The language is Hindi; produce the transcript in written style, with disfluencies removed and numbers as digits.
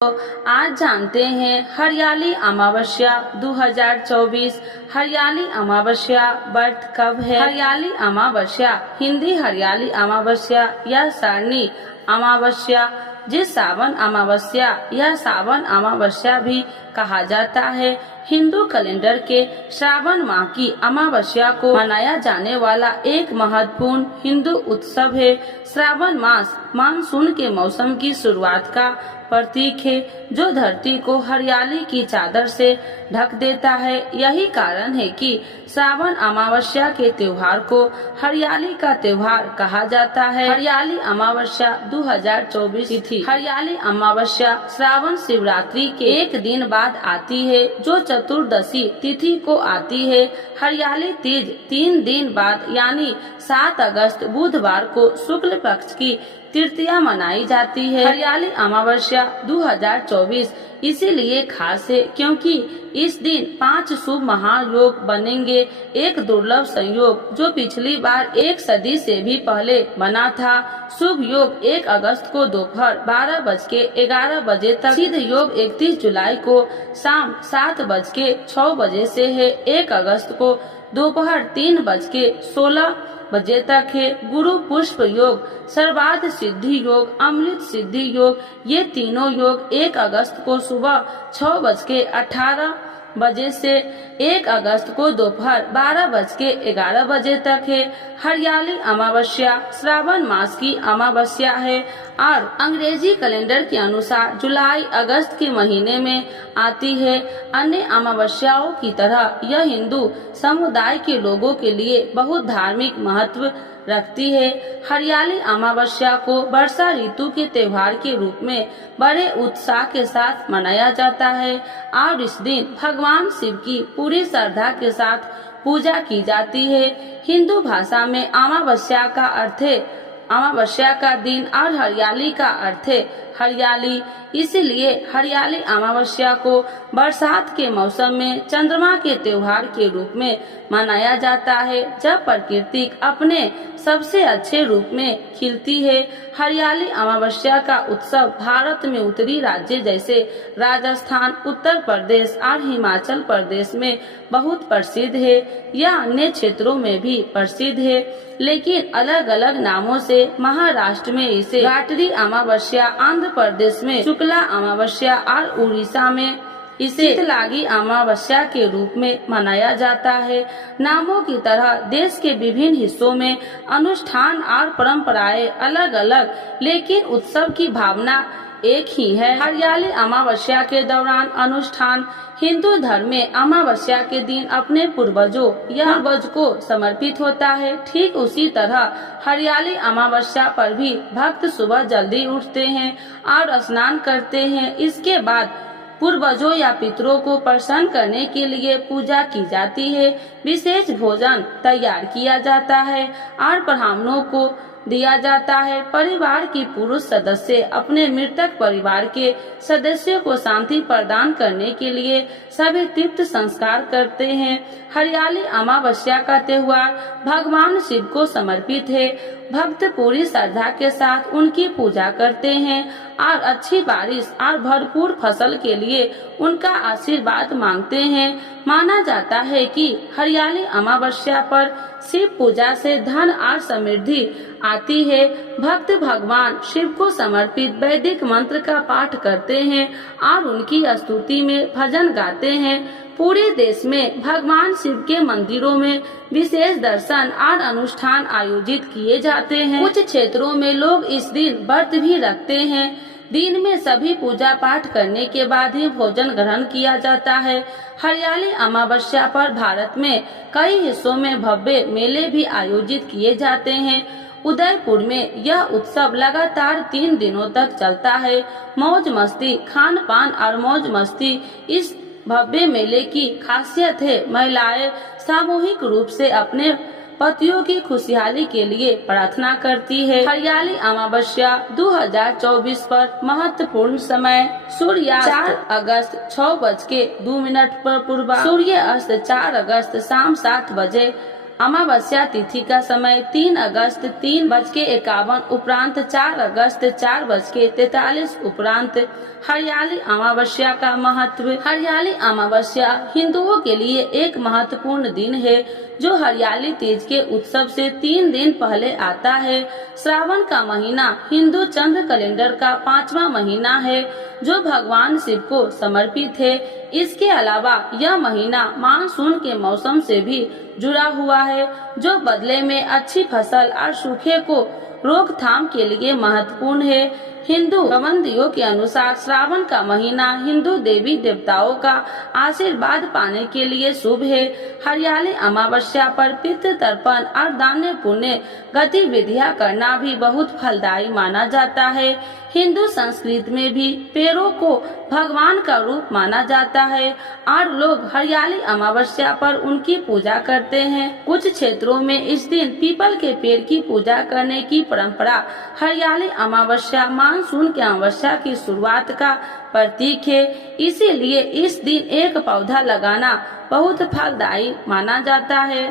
तो आज जानते हैं हरियाली अमावस्या 2024। हरियाली अमावस्या व्रत कब है? हरियाली अमावस्या हिंदी हरियाली अमावस्या या सरनी अमावस्या, जिस सावन अमावस्या या सावन अमावस्या भी कहा जाता है, हिंदू कैलेंडर के श्रावण माह की अमावस्या को मनाया जाने वाला एक महत्वपूर्ण हिंदू उत्सव है। श्रावण मास मानसून के मौसम की शुरुआत का प्रतीक है, जो धरती को हरियाली की चादर से ढक देता है। यही कारण है कि श्रावण अमावस्या के त्योहार को हरियाली का त्योहार कहा जाता है। हरियाली अमावस्या 2024 तिथि। हरियाली अमावस्या श्रावण शिवरात्रि के एक दिन बाद आती है, जो चतुर्दशी तिथि को आती है। हरियाली तीज 3 दिन बाद यानी 7 अगस्त बुधवार को शुक्ल पक्ष की तृतीया मनाई जाती है। हरियाली अमावस्या 2024 इसीलिए खास है क्योंकि इस दिन 5 शुभ महायोग बनेंगे। एक दुर्लभ संयोग जो पिछली बार 1 सदी से भी पहले बना था। शुभ योग 1 अगस्त को दोपहर 12:11 बजे तक, सिद्ध योग 31 जुलाई को शाम 7:06 से है। 1 अगस्त को दोपहर 3:16 बजे तक है। गुरु पुष्प योग, सर्वार्थ सिद्धि योग, अमृत सिद्धि योग, ये तीनों योग 1 अगस्त को सुबह 6:18 बजे से 1 अगस्त को दोपहर 12:11 बजे तक है। हरियाली अमावस्या श्रावण मास की अमावस्या है और अंग्रेजी कैलेंडर के अनुसार जुलाई अगस्त के महीने में आती है। अन्य अमावस्याओं की तरह यह हिंदू समुदाय के लोगों के लिए बहुत धार्मिक महत्व रखती है। हरियाली अमावस्या को वर्षा ऋतु के त्योहार के रूप में बड़े उत्साह के साथ मनाया जाता है और इस दिन भगवान शिव की पूरी श्रद्धा के साथ पूजा की जाती है। हिंदू भाषा में अमावस्या का अर्थ है अमावस्या का दिन और हरियाली का अर्थ है हरियाली। इसलिए हरियाली अमावस्या को बरसात के मौसम में चंद्रमा के त्योहार के रूप में मनाया जाता है, जब प्रकृति अपने सबसे अच्छे रूप में खिलती है। हरियाली अमावस्या का उत्सव भारत में उत्तरी राज्य जैसे राजस्थान, उत्तर प्रदेश और हिमाचल प्रदेश में बहुत प्रसिद्ध है। यह अन्य क्षेत्रों में भी प्रसिद्ध है, लेकिन अलग अलग नामों से। महाराष्ट्र में इसे गाटरी अमावस्या, आंध्र प्रदेश में शुक्ला अमावस्या और उड़ीसा में इसे शीतलागी अमावस्या के रूप में मनाया जाता है। नामों की तरह देश के विभिन्न हिस्सों में अनुष्ठान और परंपराएं अलग अलग, लेकिन उत्सव की भावना एक ही है। हरियाली अमावस्या के दौरान अनुष्ठान। हिंदू धर्म में अमावस्या के दिन अपने पूर्वजों या पूर्वज को समर्पित होता है। ठीक उसी तरह हरियाली अमावस्या पर भी भक्त सुबह जल्दी उठते हैं और स्नान करते हैं। इसके बाद पूर्वजों या पितरों को प्रसन्न करने के लिए पूजा की जाती है। विशेष भोजन तैयार किया जाता है और ब्राह्मणों को दिया जाता है। परिवार की पुरुष सदस्य अपने मृतक परिवार के सदस्यों को शांति प्रदान करने के लिए सभी तीर्थ संस्कार करते हैं। हरियाली अमावस्या का त्योहार भगवान शिव को समर्पित है। भक्त पूरी श्रद्धा के साथ उनकी पूजा करते हैं और अच्छी बारिश और भरपूर फसल के लिए उनका आशीर्वाद मांगते हैं। माना जाता है कि हरियाली अमावस्या पर शिव पूजा से धन और समृद्धि आती है। भक्त भगवान शिव को समर्पित वैदिक मंत्र का पाठ करते हैं और उनकी स्तुति में भजन गाते हैं। पूरे देश में भगवान शिव के मंदिरों में विशेष दर्शन और अनुष्ठान आयोजित किए जाते हैं। कुछ क्षेत्रों में लोग इस दिन व्रत भी रखते हैं। दिन में सभी पूजा पाठ करने के बाद ही भोजन ग्रहण किया जाता है। हरियाली अमावस्या पर भारत में कई हिस्सों में भव्य मेले भी आयोजित किए जाते हैं। उदयपुर में यह उत्सव लगातार 3 दिनों तक चलता है। मौज मस्ती, खान पान और मौज मस्ती इस भव्य मेले की खासियत है। महिलाएं सामूहिक रूप से अपने पतियों की खुशहाली के लिए प्रार्थना करती है। हरियाली अमावस्या 2024 पर महत्वपूर्ण समय सूर्य 4 अगस्त 6:02 पर पूर्व, सूर्य अस्त 4 अगस्त शाम 7 बजे अमावस्या तिथि का समय 3 अगस्त 3:51 उपरांत 4 अगस्त 4:43 उपरांत। हरियाली अमावस्या का महत्व। हरियाली अमावस्या हिंदुओं के लिए एक महत्वपूर्ण दिन है जो हरियाली तीज के उत्सव से 3 दिन पहले आता है। श्रावण का महीना हिंदू चंद्र कैलेंडर का 5वां महीना है जो भगवान शिव को समर्पित है। इसके अलावा यह महीना मानसून के मौसम से भी जुड़ा हुआ है जो बदले में अच्छी फसल और सूखे को रोकथाम के लिए महत्वपूर्ण है। हिंदू प्रबंधियों के अनुसार श्रावण का महीना हिंदू देवी देवताओं का आशीर्वाद पाने के लिए शुभ है। हरियाली अमावस्या पर पितृ तर्पण और दान पुण्य गतिविधियां करना भी बहुत फलदायी माना जाता है। हिंदू संस्कृति में भी पेड़ों को भगवान का रूप माना जाता है और लोग हरियाली अमावस्या पर उनकी पूजा करते हैं। कुछ क्षेत्रों में इस दिन पीपल के पेड़ की पूजा करने की परंपरा। हरियाली अमावस्या मानसून की अमावस्या की शुरुआत का प्रतीक है, इसीलिए इस दिन एक पौधा लगाना बहुत फलदायी माना जाता है।